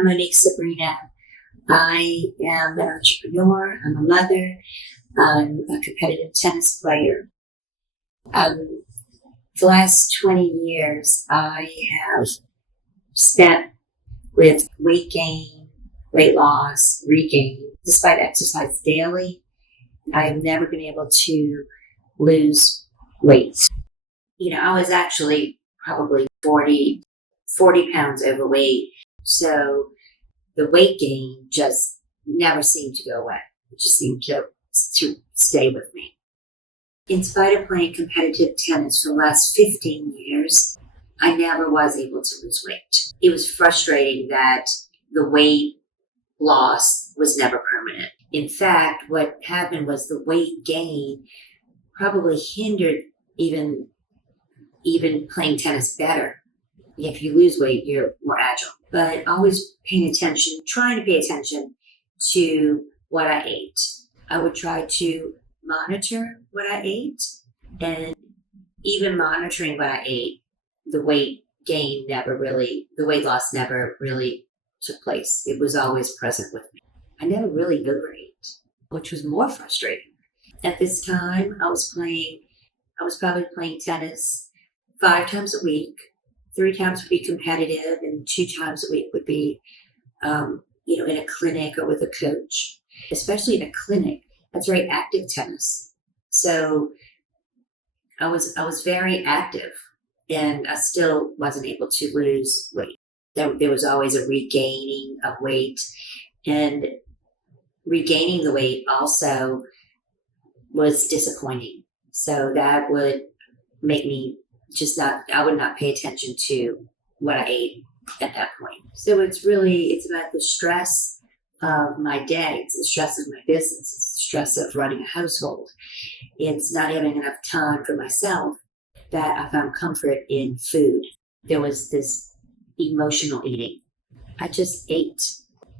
I'm Monique Sobrino. I am an entrepreneur. I'm a mother. I'm a competitive tennis player. The last 20 years, I have spent with weight gain, weight loss, regain. Despite exercise daily, I've never been able to lose weight. I was actually probably 40 pounds overweight. So the weight gain just never seemed to go away. It just seemed to stay with me. In spite of playing competitive tennis for the last 15 years, I never was able to lose weight. It was frustrating that the weight loss was never permanent. In fact, what happened was the weight gain probably hindered even playing tennis better. If you lose weight, you're more agile. But always trying to pay attention to what I ate. I would try to monitor what I ate, and even monitoring what I ate, the weight loss never really took place. It was always present with me. I never really overate, which was more frustrating. At this time, I was probably playing tennis 5 times a week. 3 times would be competitive, and 2 times a week would be, in a clinic or with a coach. Especially in a clinic, that's very active tennis. So I was very active, and I still wasn't able to lose weight. There was always a regaining of weight, and regaining the weight also was disappointing. So that would make me I would not pay attention to what I ate at that point. So it's about the stress of my day. It's the stress of my business. It's the stress of running a household. It's not having enough time for myself that I found comfort in food. There was this emotional eating. I just ate.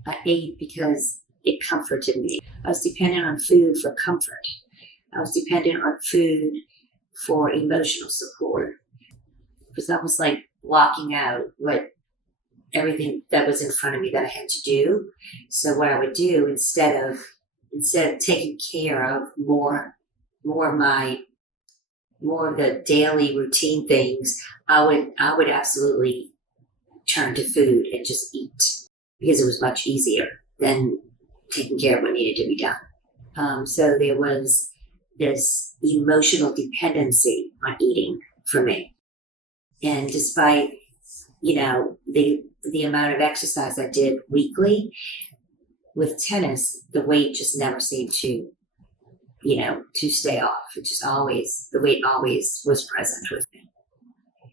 I ate because it comforted me. I was dependent on food for comfort. I was dependent on food for emotional support. Because that was like blocking out everything that was in front of me that I had to do. So what I would do instead of taking care of more of the daily routine things, I would absolutely turn to food and just eat, because it was much easier than taking care of what needed to be done. So there was this emotional dependency on eating for me. And despite, the amount of exercise I did weekly with tennis, the weight just never seemed to stay off. The weight always was present with me.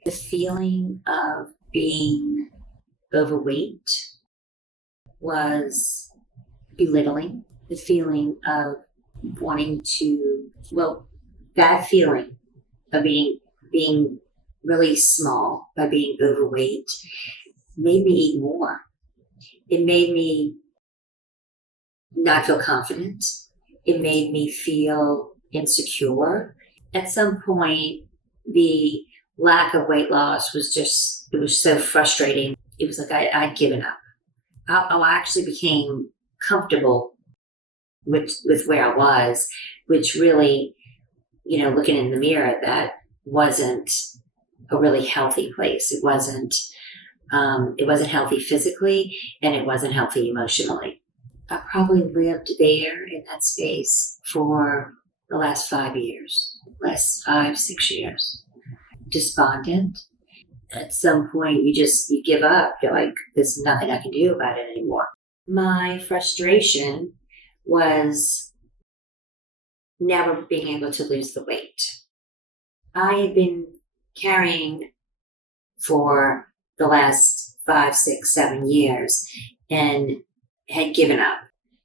The feeling of being overweight was belittling. The feeling of that feeling of being really small by being overweight made me eat more. It made me not feel confident. It made me feel insecure. At some point, the lack of weight loss it was so frustrating. It was like I'd given up. I actually became comfortable with where I was, which really, looking in the mirror, that wasn't a really healthy place. It wasn't healthy physically, and it wasn't healthy emotionally. I probably lived there in that space for the last 5 years, 6 years. Despondent. At some point, you give up. You're like, there's nothing I can do about it anymore. My frustration was never being able to lose the weight. I had been carrying for the last 5, 6, 7 years and had given up.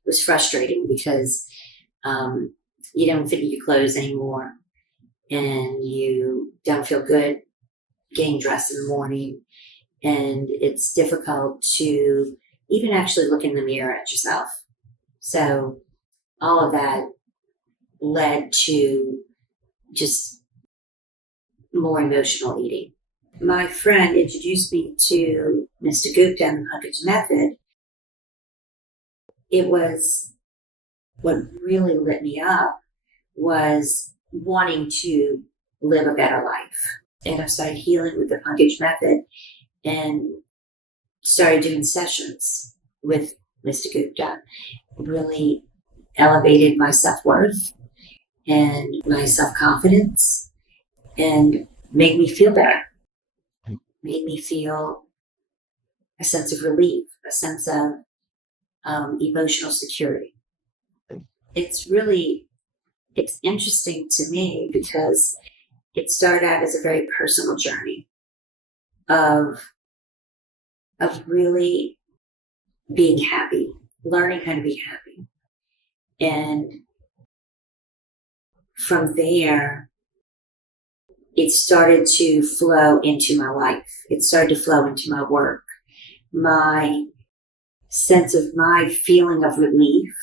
It was frustrating because you don't fit in your clothes anymore, and you don't feel good getting dressed in the morning, and it's difficult to even actually look in the mirror at yourself. So all of that led to just more emotional eating. My friend introduced me to Mr. Gupta and the Huggins Method, it was what really lit me up was wanting to live a better life. And I started healing with the Punkage method and started doing sessions with Mr. Gupta. Really elevated my self-worth and my self-confidence and made me feel better. Made me feel a sense of relief, a sense of emotional security. It's interesting to me because it started out as a very personal journey of really being happy, learning how to be happy. And from there, it started to flow into my life. It started to flow into my work. My sense of my feeling of relief,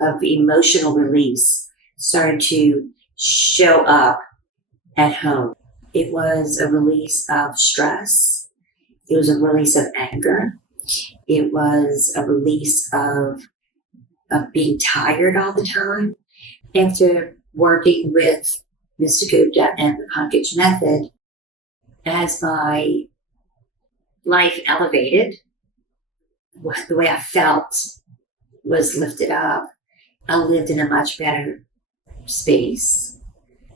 of emotional release, started to show up at home. It was a release of stress. It was a release of anger. It was a release of being tired all the time. After working with Mr. Gupta and the Punkage method, as my life elevated, the way I felt was lifted up. I lived in a much better space.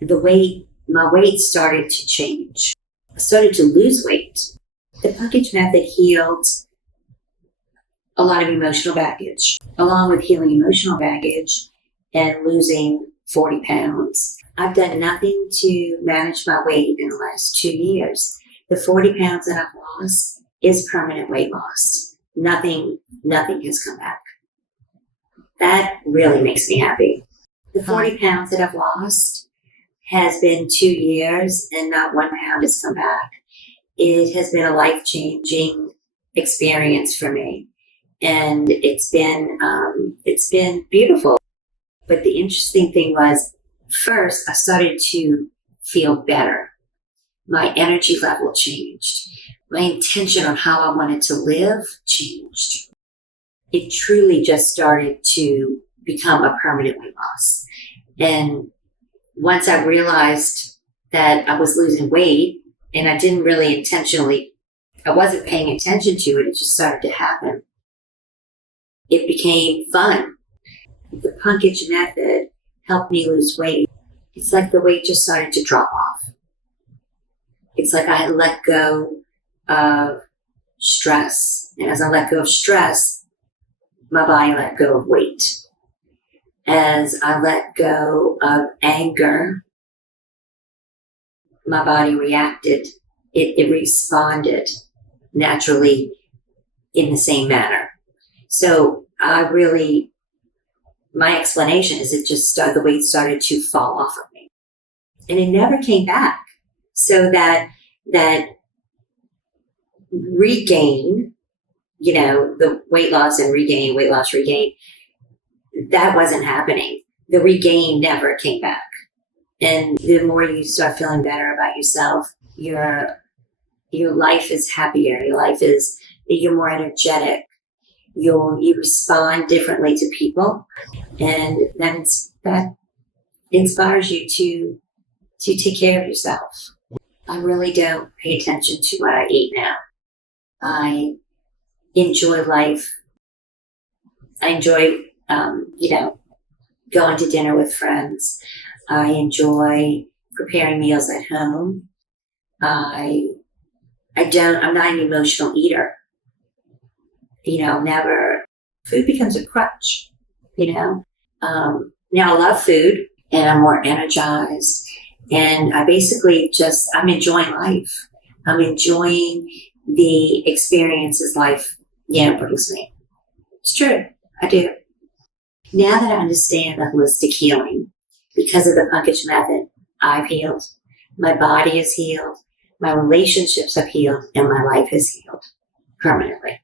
My weight started to change. I started to lose weight. The Punkage method healed a lot of emotional baggage. Along with healing emotional baggage and losing 40 pounds, I've done nothing to manage my weight in the last 2 years. The 40 pounds that I've lost is permanent weight loss. Nothing has come back. That really makes me happy. The 40 pounds that I've lost has been 2 years and not 1 pound has come back. It has been a life-changing experience for me. And it's been beautiful. But the interesting thing was, first, I started to feel better. My energy level changed. My intention on how I wanted to live changed. It truly just started to become a permanent weight loss. And once I realized that I was losing weight and I didn't really I wasn't paying attention to it, it just started to happen. It became fun. The Punkage method helped me lose weight. It's like the weight just started to drop off. It's like I had let go of stress. And as I let go of stress, my body let go of weight. As I let go of anger, my body reacted. It responded naturally in the same manner. So my explanation is the weight started to fall off of me. And it never came back. So that regain, the weight loss and regain, weight loss, regain, that wasn't happening. The regain never came back. And the more you start feeling better about yourself, your life is happier. You're more energetic. You respond differently to people, and that inspires you to take care of yourself. I really don't pay attention to what I eat now. I enjoy life. I enjoy, going to dinner with friends. I enjoy preparing meals at home. I'm not an emotional eater. Never. Food becomes a crutch, Now I love food and I'm more energized. And I'm enjoying life. I'm enjoying the experiences life, brings me. It's true. I do. Now that I understand the holistic healing, because of the Punkage method, I've healed. My body is healed. My relationships have healed and my life is healed permanently.